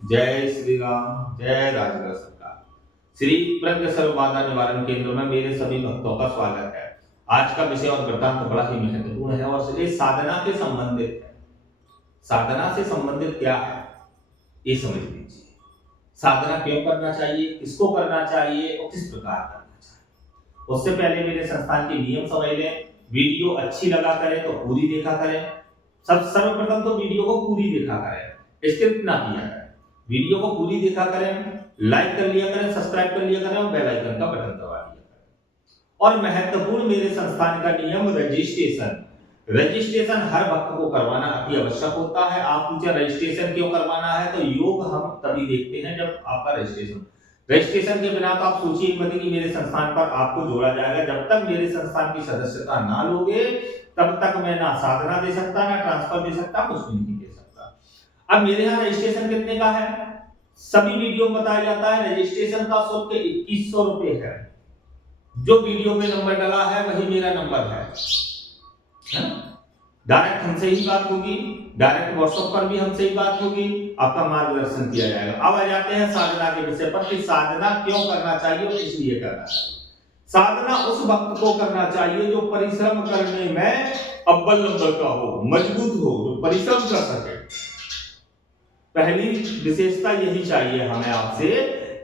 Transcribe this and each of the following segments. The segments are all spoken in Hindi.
जय श्री राम, जय राजगढ़ सरकार। श्री प्रज्ञ सर्व बाधा निवारण केंद्र में मेरे सभी भक्तों का स्वागत है। आज का विषय और वृत्तांत बड़ा ही महत्वपूर्ण है और ये साधना के संबंधित है। साधना से संबंधित क्या है ये समझ लीजिए। साधना क्यों करना चाहिए, किसको करना चाहिए और किस प्रकार करना चाहिए। उससे पहले मेरे संस्थान के नियम समझ लें। वीडियो अच्छी लगा करें तो पूरी देखा करें। सर्वप्रथम तो वीडियो को पूरी देखा करें, स्क्रिप्ट ना किया करें। वीडियो को पूरी देखा करें, लाइक कर लिया करें, सब्सक्राइब कर लिया करें और बेल आइकन का बटन दबा दिया करें। और महत्वपूर्ण मेरे संस्थान का नियम रजिस्ट्रेशन। रजिस्ट्रेशन हर भक्त को करवाना अति आवश्यक होता है। आप पूछे रजिस्ट्रेशन क्यों करवाना है, तो योग हम तभी देखते हैं जब आपका रजिस्ट्रेशन के बिना तो आप सोचिए मत कि मेरे संस्थान पर आपको जोड़ा जाएगा। जब तक मेरे संस्थान की सदस्यता ना लोगे तब तक मैं ना साधना दे सकता, ना ट्रांसफर दे सकता, कुछ भी नहीं दे सकता। अब मेरे यहाँ रजिस्ट्रेशन कितने का है, सभी वीडियो में बताया जाता है। रजिस्ट्रेशन का शुल्क 2100 रुपए है। जो वीडियो में नंबर डला है वही मेरा नंबर है। डायरेक्ट हमसे ही बात होगी, डायरेक्ट व्हाट्सएप पर भी हमसे ही बात होगी, आपका मार्गदर्शन किया जाएगा। अब आ जाते हैं साधना के विषय पर कि साधना क्यों करना चाहिए और इसलिए करना चाहिए। साधना उस वक्त को करना चाहिए जो परिश्रम करने में अव्वल नंबर का हो, मजबूत हो, जो परिश्रम कर सके। पहली विशेषता यही चाहिए हमें आपसे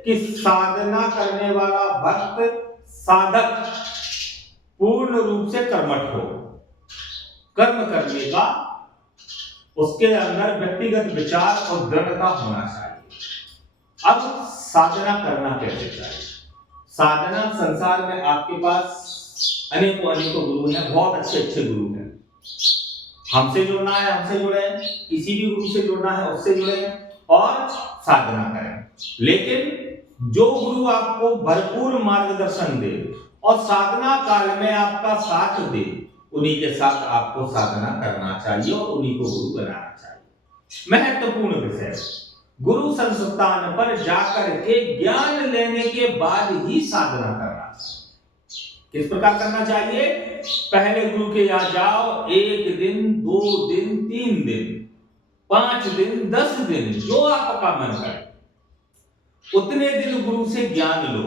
कि साधना करने वाला भक्त, साधक पूर्ण रूप से कर्मठ हो। कर्म करने का उसके अंदर व्यक्तिगत विचार और दृढ़ता होना चाहिए। अब साधना करना कैसे चाहिए। साधना संसार में आपके पास अनेकों गुरु हैं, बहुत अच्छे अच्छे गुरु हैं। हमसे जुड़ना है हमसे जुड़े, किसी भी गुरु से जुड़ना है उससे जुड़े और साधना करें। लेकिन जो गुरु आपको भरपूर मार्गदर्शन दे और साधना काल में आपका साथ दे, उन्हीं के साथ आपको साधना करना चाहिए और उन्हीं को गुरु बनाना चाहिए। महत्वपूर्ण विषय, गुरु संस्थान पर जाकर के ज्ञान लेने के बाद ही साधना करना चाहिए। किस प्रकार करना चाहिए, पहले गुरु के यहाँ जाओ, 1 दिन 2 दिन 3 दिन 5 दिन 10 दिन जो आपका मन करे उतने दिन गुरु से ज्ञान लो।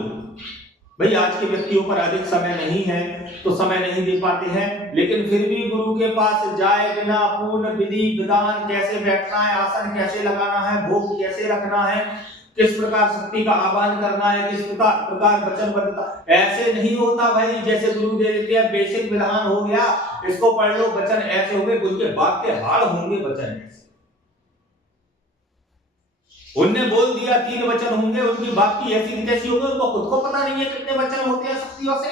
भाई आज के व्यक्तियों पर अधिक समय नहीं है तो समय नहीं दे पाते हैं, लेकिन फिर भी गुरु के पास जाए बिना पूर्ण विधि विधान, कैसे बैठना है, आसन कैसे लगाना है, भोग कैसे रखना है, किस प्रकार शक्ति का आह्वान करना है, किस प्रकार वचनबद्धता, ऐसे नहीं होता भाई। जैसे गुरु दे देते हैं बेसिक विधान हो गया, इसको पढ़ लो, वचन ऐसे हो गए, उनके बाप के हाड़ होंगे वचन ऐसे। उनने बोल दिया 3 वचन होंगे, उनकी बाप की ऐसी कैसी होगी, उनको खुद को पता नहीं है कितने वचन होते हैं शक्तियों से।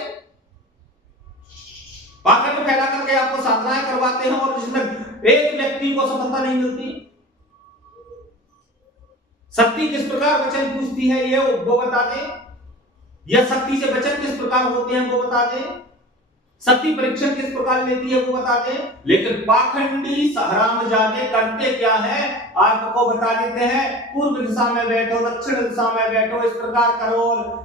पाखंड फैला करके आपको साधनाएं करवाते हैं और जिसमें एक व्यक्ति को सफलता नहीं मिलती। शक्ति किस प्रकार वचन पूछती है ये वो बता दे, या शक्ति से वचन किस प्रकार होते हैं वो बता दे, शक्ति परीक्षण किस प्रकार लेती है वो बता दे। लेकिन पाखंडी हरामजादे करते क्या है, आपको बता देते हैं पूर्व दिशा में बैठो, दक्षिण दिशा में बैठो, इस प्रकार करो,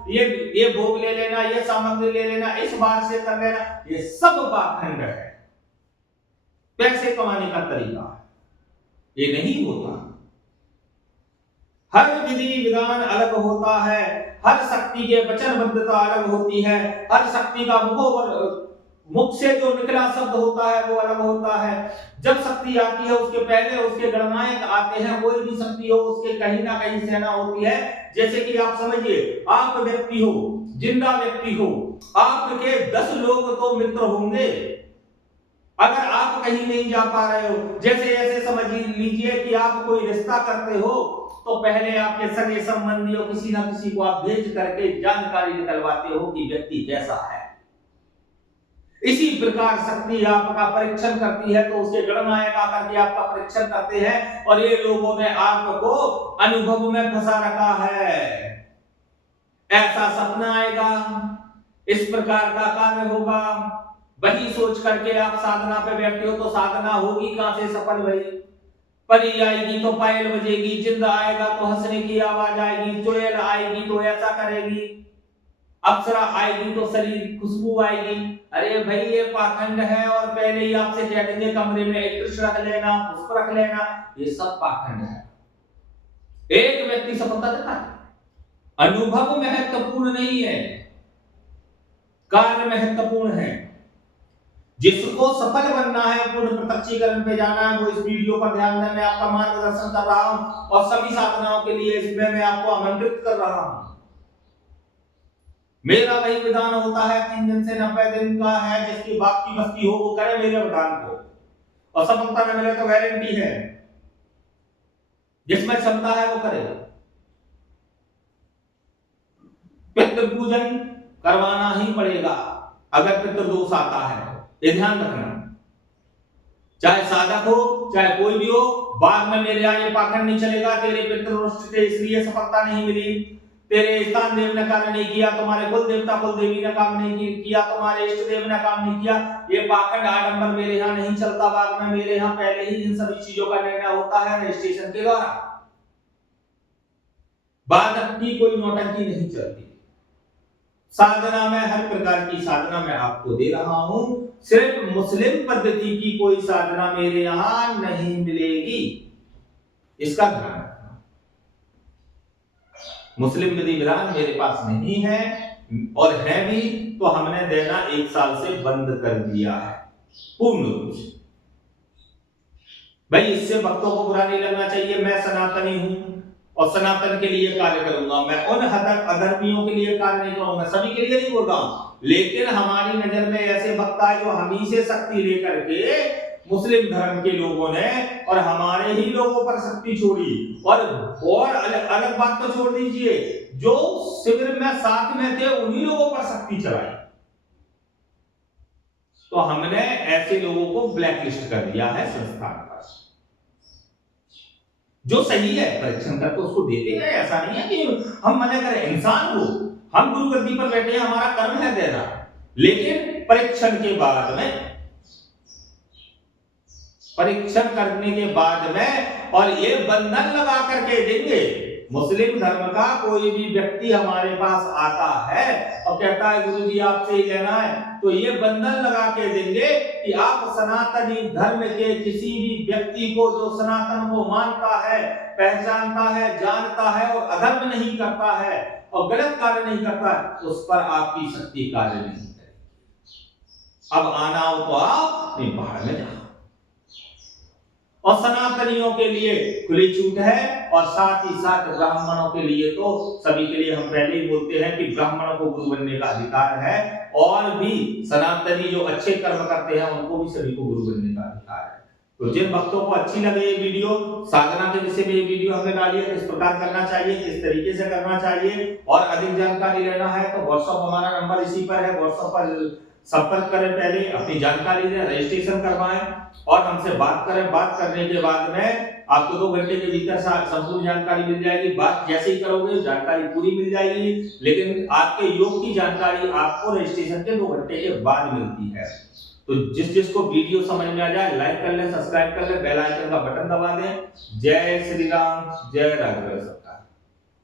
ये भोग ले लेना, ये सामग्री ले लेना, इस बार से कर लेना। ये सब पाखंड है, पैसे कमाने का तरीका है, ये नहीं होता। हर विधि विधान अलग होता है, हर शक्ति के वचनबद्धता अलग होती है, हर शक्ति का मुख से जो निकला शब्द होता है वो अलग होता है। जब शक्ति आती है उसके पहले उसके गणनायक आते हैं। कोई भी शक्ति हो उसके कहीं ना कहीं सेना होती है। जैसे कि आप समझिए, आप व्यक्ति हो, जिंदा व्यक्ति हो, आपके 10 लोग तो मित्र होंगे अगर आप कहीं नहीं जा पा रहे हो। जैसे ऐसे समझ लीजिए कि आप कोई रिश्ता करते हो तो पहले आपके सगे संबंधियों किसी ना किसी को आप भेज करके जानकारी निकलवाते हो कि व्यक्ति कैसा है। इसी प्रकार शक्ति आपका परीक्षण करती है तो उसके गणनायक आकर के आपका परीक्षण करते हैं और ये लोगों ने आपको अनुभव में फंसा रखा है। ऐसा सपना आएगा, इस प्रकार का कार्य होगा, वही सोच करके आप साधना पे बैठे हो तो साधना होगी कहां से सफल भाई। परी आएगी तो पायल बजेगी, जिंदा आएगा तो हंसने की आवाज आएगी, चुड़ैल आएगी तो ऐसा करेगी, अप्सरा आएगी तो शरीर खुशबू आएगी। अरे भाई ये पाखंड है और पहले ही आपसे कह देंगे कमरे में एक कृष्ण रख लेना, पुष्प रख लेना, ये सब पाखंड है। एक व्यक्ति सफलता देता है। अनुभव महत्वपूर्ण नहीं है, कार्य महत्वपूर्ण है। जिसको सफल बनना है, पूर्ण प्रत्यक्षीकरण पे जाना है, वो इस वीडियो पर ध्यान दें। मैं आपका मार्गदर्शन कर रहा हूं और सभी साधनाओं के लिए इसमें मैं आपको आमंत्रित कर रहा हूं। मेरा वही विधान होता है 3 दिन से 90 दिन का है, जिसकी बाकी बस्ती हो वो करे मेरे विधान को, और सफलता न मिले तो गारंटी है, जिसमें क्षमता है वो करे। पितृ पूजन करवाना ही पड़ेगा अगर पितृ दोष आता है, ये ध्यान रखना। चाहे साधक हो चाहे कोई भी हो, बाद में मेरे यहाँ ये पाखंड नहीं चलेगा तेरे पितृ रुष्ट थे इसलिए सफलता नहीं मिली, तेरे स्थान देव ने कार्य नहीं किया, तुम्हारे कुल देवता कुल देवी ने काम नहीं किया, तुम्हारे इष्ट देव ने काम नहीं किया, ये पाखंड आडंबर मेरे यहाँ नहीं चलता। बाद में मेरे यहाँ पहले ही इन सभी चीजों का निर्णय होता है रजिस्ट्रेशन के द्वारा, बाद की कोई नौटंकी नहीं चलती। साधना में हर प्रकार की साधना मैं आपको दे रहा हूं, सिर्फ मुस्लिम पद्धति की कोई साधना मेरे यहां नहीं मिलेगी, इसका ध्यान रखना। मुस्लिम विधि विधान मेरे पास नहीं है, और है भी तो हमने देना 1 साल से बंद कर दिया है पूर्ण रूप से। भाई इससे भक्तों को बुरा नहीं लगना चाहिए, मैं सनातनी हूं और सनातन के लिए कार्य करूंगा, मैं उन अधर्मियों के लिए कार्य नहीं करूंगा, सभी के लिए नहीं बोल रहा हूं, लेकिन हमारी नजर में ऐसे भक्त आए जो हमी से शक्ति लेकर के मुस्लिम धर्म के लोगों ने और हमारे ही लोगों पर शक्ति छोड़ी, और अलग बात तो छोड़ दीजिए, जो शिविर में साथ में थे उन्हीं लोगों पर शक्ति चलाई। तो हमने ऐसे लोगों को ब्लैकलिस्ट कर दिया है संस्थान पर। जो सही है परीक्षण करके उसको देते हैं, ऐसा नहीं है कि हम मना करें। इंसान हो, हम गुरु गद्दी पर बैठे हैं, हमारा कर्म है देना, लेकिन परीक्षण के बाद में, परीक्षण करने के बाद में, और ये बंधन लगा करके देंगे। मुस्लिम धर्म का कोई भी व्यक्ति हमारे पास आता है और कहता है गुरुजी आपसे ही लेना है, तो ये बंधन लगा के देंगे कि आप सनातनी धर्म के किसी भी व्यक्ति को जो सनातन को मानता है, पहचानता है, जानता है और अधर्म नहीं करता है और गलत कार्य नहीं करता है, उस पर आपकी शक्ति कार्य नहीं करेगी। अब आना हो तो आप नहीं, बाहर में जाओ। और सनातनियों के लिए खुली छूट है, और साथ ही साथ ब्राह्मणों के लिए तो सभी के लिए हम पहले ही बोलते हैं कि ब्राह्मणों को गुरु बनने का अधिकार है, और भी सनातनी जो अच्छे कर्म करते हैं उनको भी सभी को गुरु बनने का अधिकार है। तो जिन भक्तों को अच्छी लगे ये वीडियो, साधना के विषय में ये वीडियो हमने डाली है, किस प्रकार करना चाहिए, किस तरीके से करना चाहिए, और अधिक जानकारी लेना है तो व्हाट्सएप हमारा नंबर इसी पर है, व्हाट्सएप पर संपर्क करें, पहले अपनी जानकारी दें, रजिस्ट्रेशन करवाएं और हमसे बात करें। बात करने के बाद में आपको 2 घंटे के भीतर संपूर्ण जानकारी मिल जाएगी। बात जैसे ही करोगे जानकारी पूरी मिल जाएगी, लेकिन आपके योग की जानकारी आपको रजिस्ट्रेशन के 2 घंटे के बाद मिलती है। तो जिसको वीडियो समझ में आ जाए लाइक कर ले, सब्सक्राइब कर ले, बेल आइकन का बटन दबा दें। जय श्री राम, जय राघवेश्वर।